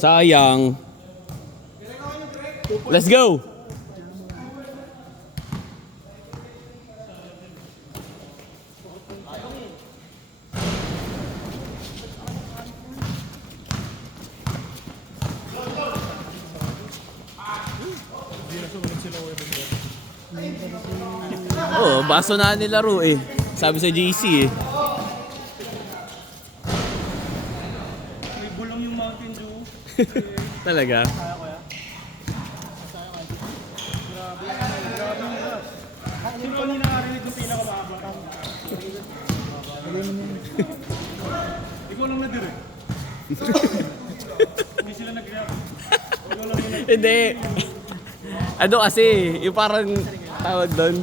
Sayang. Let's go! Oo, baso na nilaro eh. Sabi sa JC eh. May bulong yung Mountain Dew. Talaga? Kaya ko ya. Grabe yung gas. Sino pa nila narinig yung pinakamahaba? Ikaw lang nadiri. Hindi sila nag-react. Ikaw lang yung Hindi. Ano kasi, yung parang tawag doon.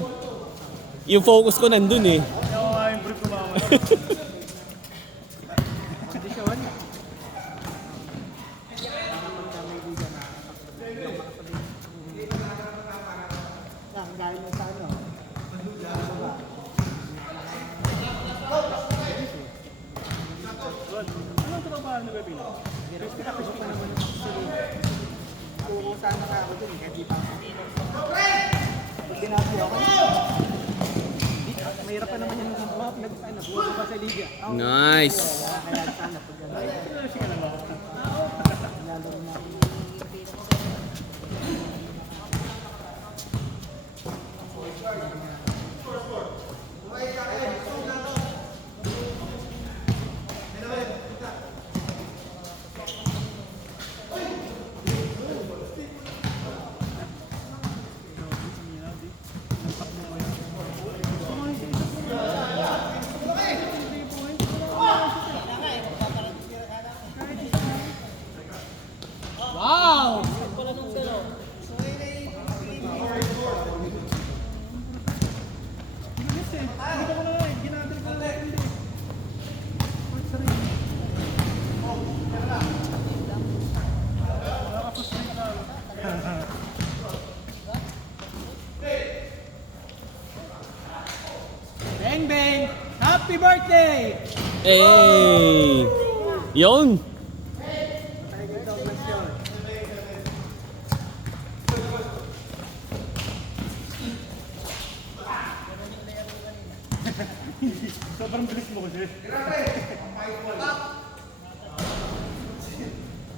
Yung focus ko nandun eh. Ako nga yung brief ko mama. Anong trabaho ni Bebina? Kukusan na ako dun, kahit di pa ako. Pag ginagawa ko, mahirap pa naman yung nag-buwan pa sa liga. Nice. Kaya sana pag lalaro na ako. Wow! Bang bang! Happy birthday! Hey! Yun! Sobrang bilis mo kasi.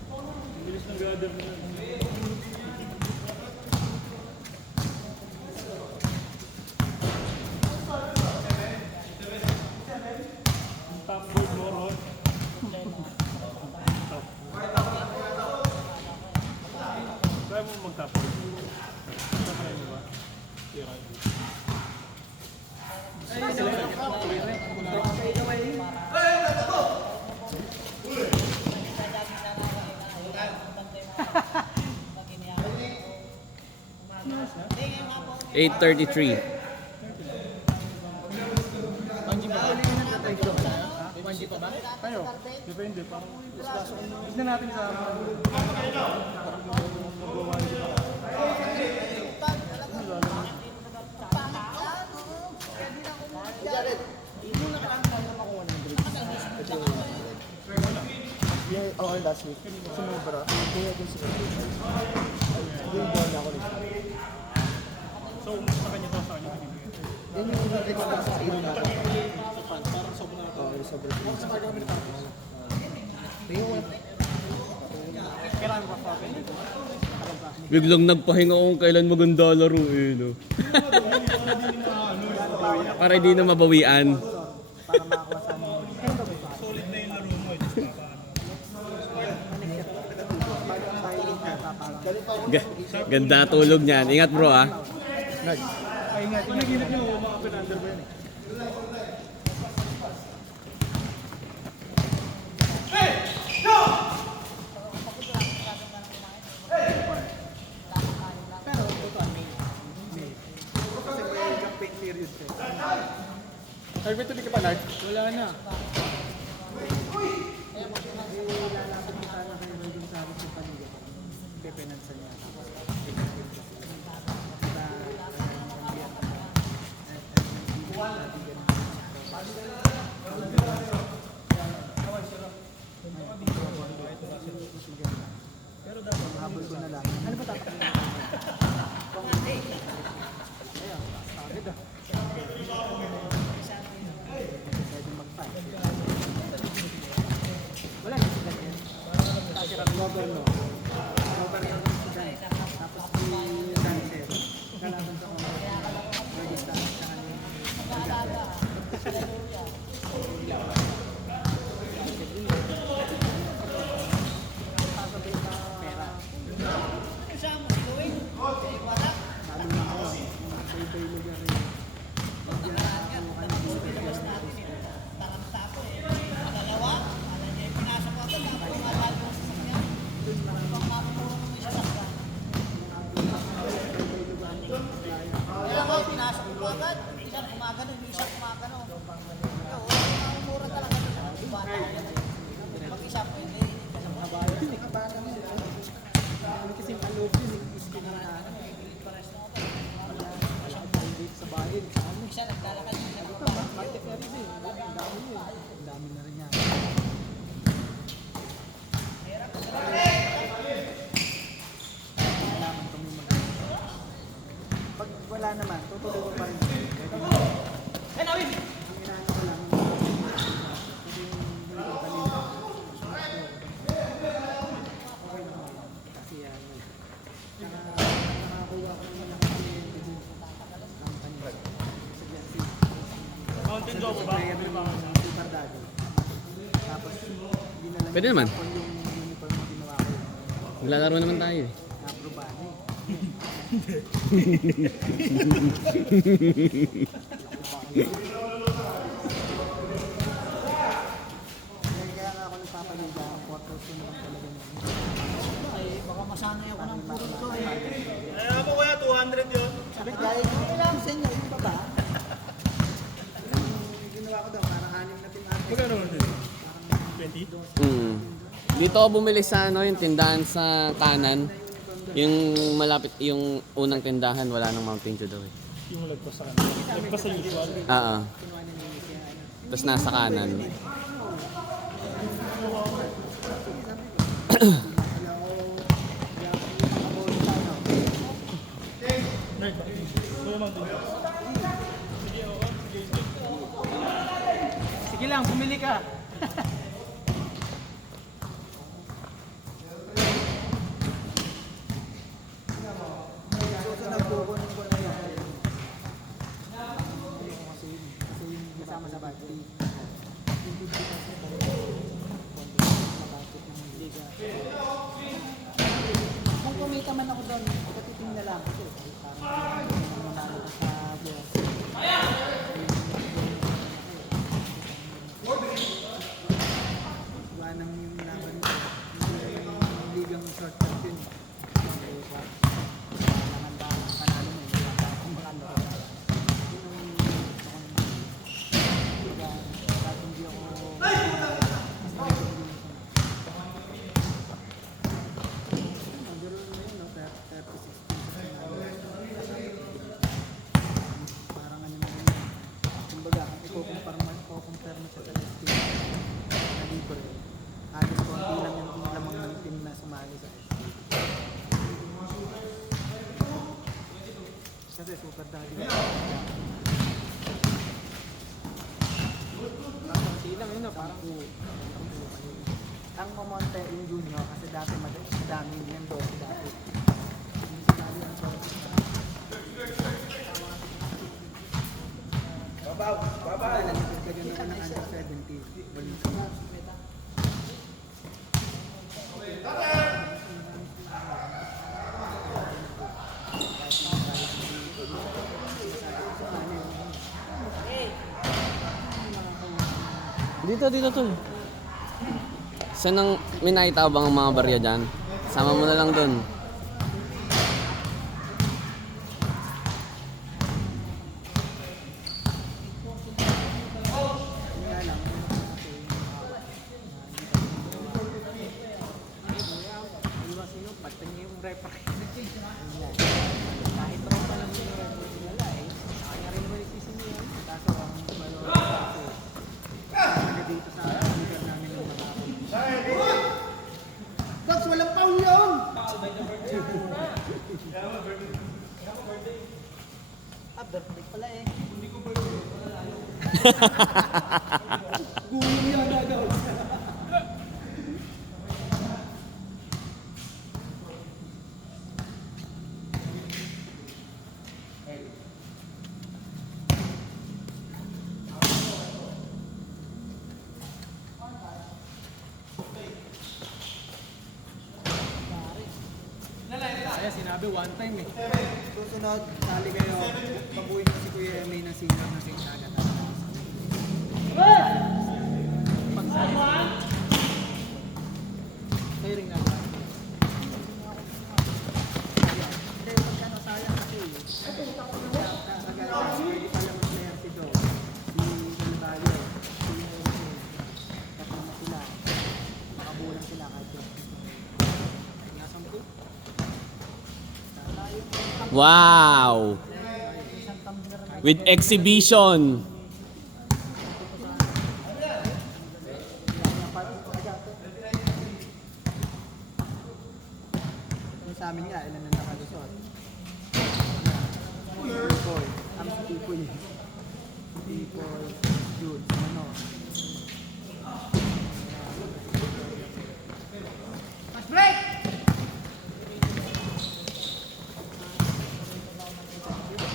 Ang bilis ng gather mo. Ang top board mo, Ron. Try mo mag-top board. Try mo ba? Eight 33. Panji pa ba? Kayo? Depende. Parang tignan natin sa Oo, last week. Sumubra. Kaya ko sila. Hindi doon ako nito. so, sa kanya to, sa kanya. Yan yung nag-expect sa ilo na ako. Parang sobrang na to. Oo, sobrang please. Kailangan pa pa dito. Biglang nagpahinga kung kailan maganda laro eh. No? Para hindi na mabawian. Para makakuha sa mga. Solid na yung laro mo. Ganda tulog niyan. Ingat bro ah. Ay nga, kung naginip nyo, mga pinander ba yan eh? Pero, ito may. Kasi may campaign period eh. Sabi ito, di ka pa large? Wala na. Lalapit ko sana kayo doon sa akin sa pamilya. Pepenansa niya. Pero dapat mahabol ko na lang. Ano ba dapat? Ayun, agad ah. Pwede mag-fight. Wala na si Daniel. Kasi Rober no. Rober no si Daniel. Tapos si Daniel. Kalaban sa mga pwede sa Kaya nga, pinasok ko agad. Isang kumagano, isang kumagano. Ang mura talaga nila. Bata yan. Mag-isa po yun. kasi maloob yun, iskin na ano. Sa bayan, sa ano. Isa naglalakad yun. Market na rin eh. Ang dami yun. Ang dami na rin yan. Kailangan kami mag-ano. Pag wala naman, tutuloy ko pa rin. Ang inaano ko lang. Kasi yung kanina. Okay naman. Kasi ano. Nakakuha ko naman ng kliyente din. Company. Sa Jansi. Mountain Joe ba? Super Daddy. Tapos, hindi na lang Pwede naman. yung uniform na ginawa ko. Maglalaro naman tayo eh. Naprobahan eh. Kaya nga ako nagpapaliga ang 4,000 naman talaga nun. Ay, baka masanay ako ng puro to eh. Kaya mo kuya, 200 yun. Sabi dahil yung kailangan sa inyo, yung baba. Yung ginawa ko daw, parang anim na tinatay. Magkano yun? 20? Mm. Dito ako bumili sa ano, yung tindahan sa kanan. Yung malapit, yung unang tindahan, wala nang Mountain Dew daw eh. Yung lagpas sa kanila. Lagpas sa usual. Oo. Tapos nasa kanan. Right. Kuya Mountain Dew. Sige lang, bumili ka. Susunod kukunin ko na yan. Kasi yung kasama sa budget. Kung kumita man ako doon, pagkatiting na lang kasi parang manalo ko sa buwan. Wala nang yung laban ko. Yung ligang short cut yun. Nangandahan ang panalo mo. Kung makano ko. Yun ang gusto kong liga. Kahit hindi ako nagkaroon na yun, no? 30-60. Parang ano na yun. Kumbaga, i-compare mo siya sa ST na libre. Halos konti lang yung lamang ng team na sumali sa ST. Kasi super daddy. Konti lang yun, no? Parang ang mamonte yung junior kasi dati madami yung doon dati. Hindi sumali ang Babaw. Nalipid ka din naman ng under 70. Valenzuela. Dito tol. Saan ang may nakita ka bang mga barya dyan? Sama mo na lang dun. Iwasin yung pati niya yung referee. Kahit tropa lang yung referee nila eh. Kaya rin mo isisin yun. Kaso ang dito sa lugar namin ng mga Gulong yan gagawin. Kaya sinabi one time eh. Susunod, sali kayo. Pabuhin mo si Kuya May ng sino na sa Isagat. Kayo rin nga. Hindi, magkano sayang kasi. Kagaya, pwede pala mag-player si Do. Si Galvalio. Si Jose. Kasama sila. Makabulang sila kahit yun. Nasampu. Wow! With exhibition. Yung sa amin nga, ilan na nakalusot. People. Ang people. People. Yun. Ano.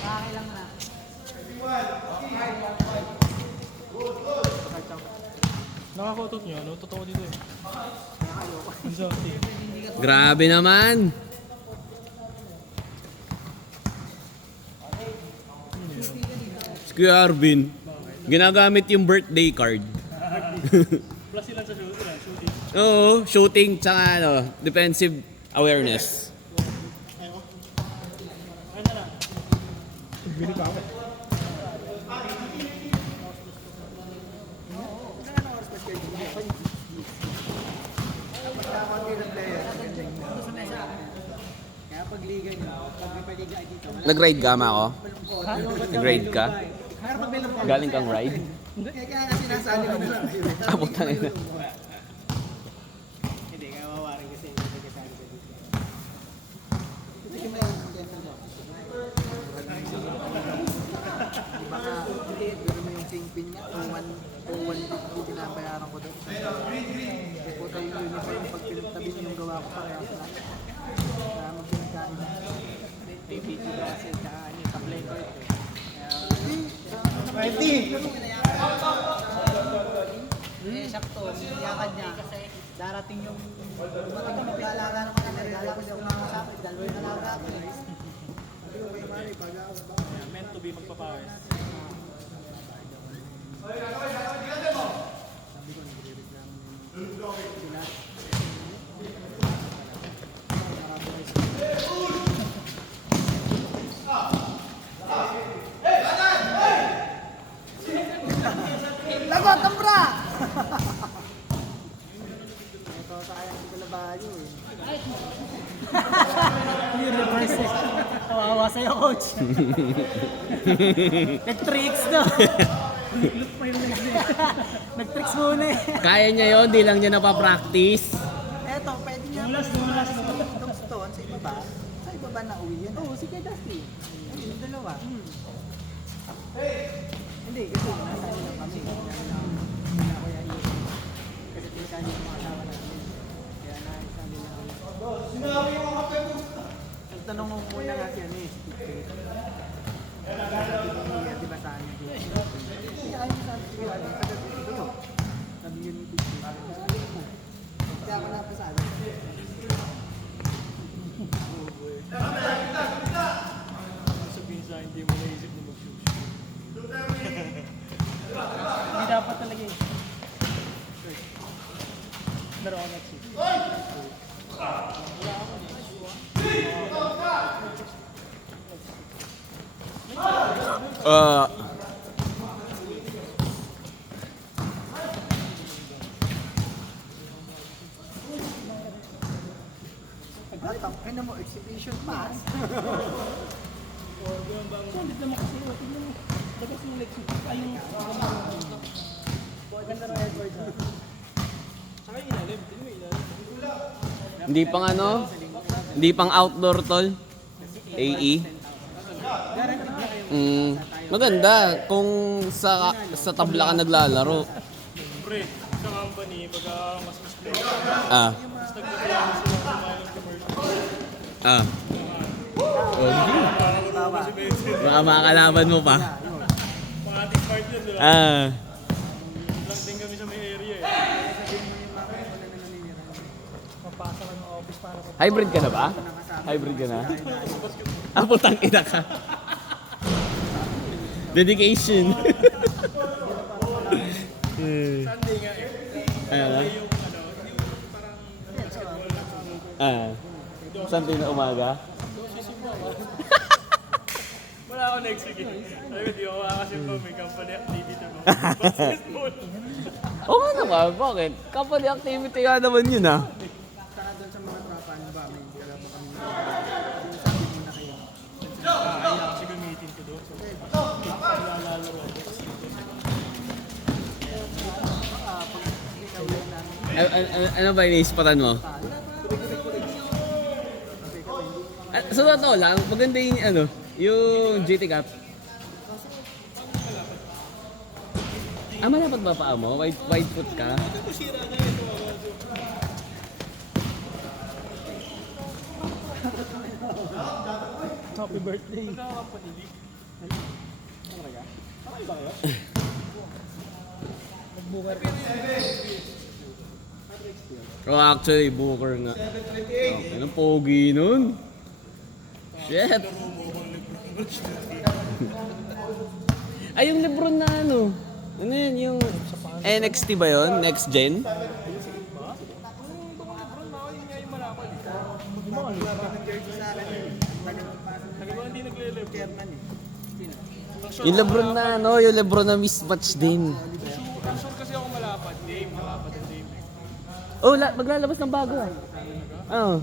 Kailang na. Nakakotot nyo, ano? Totoo dito eh. Isa, Grabe naman. Si Kuya Arvin, ginagamit yung birthday card. plus ilan sa shooting? Oo, shooting tsaka ano, defensive awareness. Bili pa ako. Kaya pag liga nyo, pag may paliga dito, wala. Nag-ride ka, Mako? Nag-ride ka? Kaya pag may lumpo. Galing kang ride? Kaya nga sinasali ko na lang kayo. Ah, putang ina. Hindi, kaya mawarin kasi hindi kasali ka dito. Ito mo yung dental box. Iba ka, hindi, pero mo yung kingpin nga, 2,150 binabayaran ko doon. Kasi po tayo yung uniform, pag pinagtabi niyo yung gawa ko parehas lang. Kaya magpinagkain na. May PT Brazil, tsaka ano, tablay ko ito. Pwede! Sakto, yakad niya. Darating yung mag-aalaga ng mga naglalakad yung mga sapit. Dalawa yung nalaga ako. Meant to be magpapawis. Lagot, tambra! Ito, sayang si Calabayo eh. reverse eh. Kawawa sa'yo, coach. Nag-tricks na. Nag-tricks muna eh. Kaya niya yun, di lang niya napapractice. Eto, pwede niya itong stone sa ibaba. Sa ibaba na uwi yan. Oo, sige Dusty. Ayun, yung dalawa. Hindi, kasi nasa ano lang kami. Wala ko yan. Kasi pinakain yung mga asawa namin. Kaya naisabi lang kami. Nagtanong mo muna nga si ano eh, si Pete. Sabi ko niya, di ba saan niya dito? Kaya ayun sabi ko, ano, tagal ko kayo. Sabi yun ni Pete. Sabi ko, kaya ako napasali. Sabihin sa akin, hindi mo naisip na mag-shoot. Hindi dapat talaga eh. Pero ako next week. Uh, Ano mo, exhibition pass? Sulit naman kasi. Tignan mo. Dagas yung legs mo. Ay, yung... Ganda ng Edward. Saka yung ilalim. Tignan mo yung ilalim. hindi pang ano? Hindi pang outdoor tol? AE? Guaranteed na kayo. Mm. Tayo Maganda kung sa tabla ka naglalaro. Pre, sa company, pag mas play, Ah. mas nagpaplano sila sa mga commercial. Ah. Okay. Baba. Baka makakalaban mo pa. Mga ating part yun, di ba? Ah. Lang din kami sa may area eh. Papasok ka ng office para sa Hybrid ka na ba? Hybrid ka na? Ah, putang ina ka. Dedication. Sunday nga eh. Ah. Yung ano, yung parang basketball na sumo. Ah. Sunday na umaga? Wala ako next week eh. Sabi ko, di ako makakasimba, may company activity mo. Basketball. Oo nga naman, bakit? Company activity nga naman yun ah. Saka doon sa mga tropa, ano ba, may kalaban kami yung sabi mo na kayo. Kaya kasi gamitin ko doon. So, lalaro ako. Ano ba iniispatan mo? Sa totoo lang, maganda yung ano, yung GT Cup. Ah, malapad ba paa mo? Wide foot ka? Happy birthday. Oh, actually, Booker nga. Anong pogi nun? Shit! Ay, yung Lebron na ano? Ano yun? Yung NXT ba yun? Next Gen? Hindi nagle-live. Yung Lebron na ano? Yung Lebron na mismatch din. Sure kasi ako malapad. Dame, malapad ang Dame. Oh, maglalabas ng bago. Oo.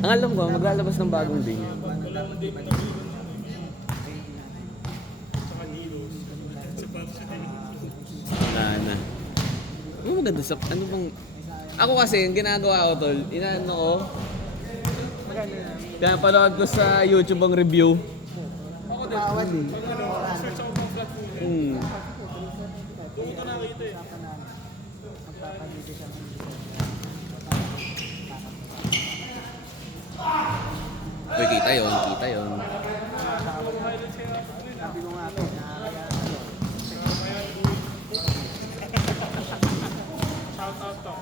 Ang alam ko, maglalabas ng bagong din. Dalawang Dame na bilhin ko saka Dilos. Sapatos sa Dilos. Na. Ano maganda sa... Ano bang... Ako kasi, yung ginagawa ko tol, inaano ko. Kaya panood ko sa YouTube ang review. Bawal eh. Search ako ng flat food. Ito nakita eh. Uy, kita yon, kita yon. Sabi ko nga po, nakakaya ano. Shout out to.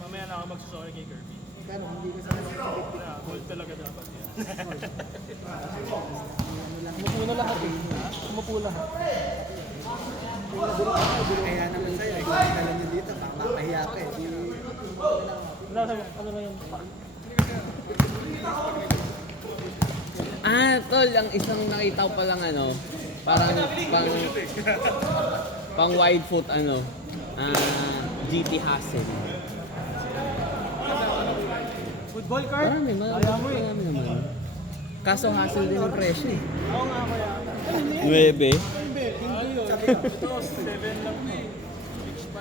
Mamaya na ako magsusorry kay Kirby. Pero hindi ko sa Na, hold talaga dapat yan. Umupo na lahat eh. Umupo lahat. Kaya naman sa'yo, eh, kung dala nyo dito, makahiya ka eh. Ano na yung Ah, tol, ang isang nakita ko palang ano, parang pang wide foot ano, GT Hassel. Football card? Marami naman. Kaso Hassel din ang presyo eh. Oo nga kaya. 9. Sabi ko, ito, 7 lang eh.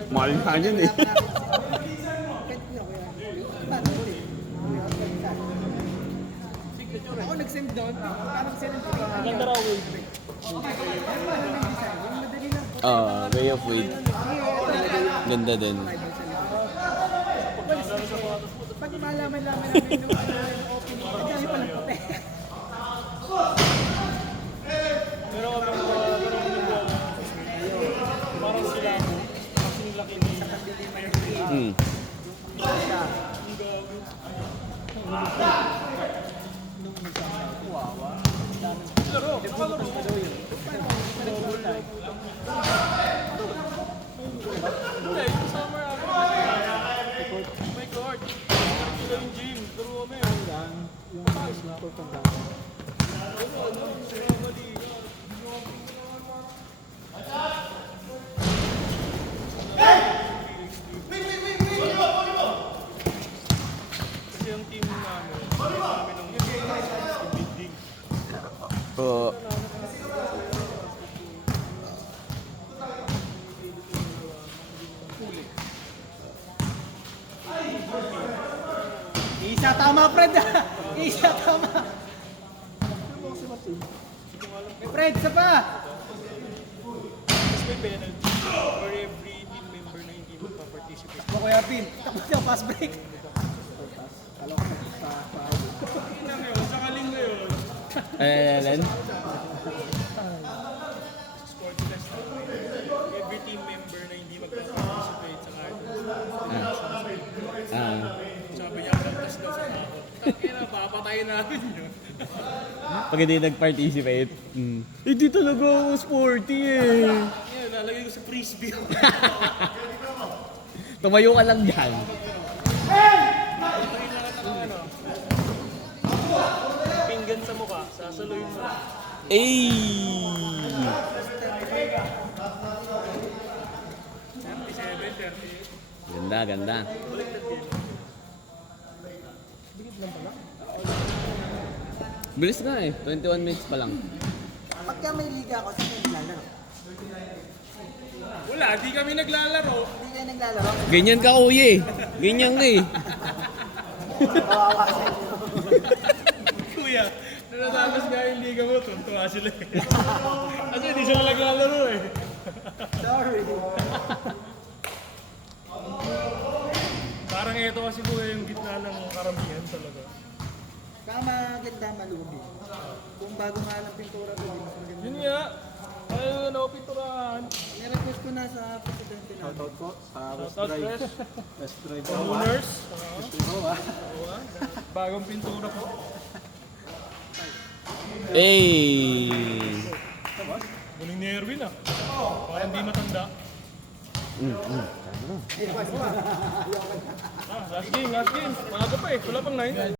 Mahal nga yun eh. ako nag-send doon, parang sinend ko. Maganda raw wave. Way of Wade. Ganda din. Pag malaman-laman namin yung opening, ang dami palang kape. Pero kami parang sila mo. Kasi yung laki ni Hmm. Hindi, yung summer ako. May court. Sila yung gym. Turo kami. Yung court ang dami. Kasi yung team namin, kami nung building. Oo. Fred, isa pa! Tapos may penalty for every team member na hindi magpa-participate. Ako Kuya Pin. Tapos niya, pass break. Ina ngayon, sa kaling ngayon, Len? sports test namin. Every team member na hindi magpa-participate sa kahit sabi niya, kaltas daw sa ako. Takina, papatayin natin yun. Pag hindi nag-participate. Hindi talaga ako sporty eh. Yan, lalagay ko sa frisbee. Tumayo ka lang dyan. Patayin na kita ng ano. Pinggan sa mukha, sasaluyin mo. Ay! 37, 38. Ganda, ganda. Bilis nga eh. 21 minutes pa lang. Pagka may liga ako, saan yung naglalaro? Wala, di kami naglalaro. Hindi kayo naglalaro. Ganyan ka kuya eh. Ganyan ka eh. Kawawa sa inyo. Kuya, natapos nga yung liga mo, tuntua sila eh. Kasi di sila naglalaro eh. Sorry. Parang ito kasi kuya yung gitna ng karamihan talaga. Kaya maganda malubi. Kung bago nga lang pintura to, di mas maganda. Yun nga, ayun ano, pinturahan. Nirequest ko na sa presidente na. Shoutout po. Shoutout press, Best drive. owners. Bagong pintura po. Ay! Galing ni Erwin ah. Baka hindi matanda. Last game, last game. Maaga pa eh, wala pang 9.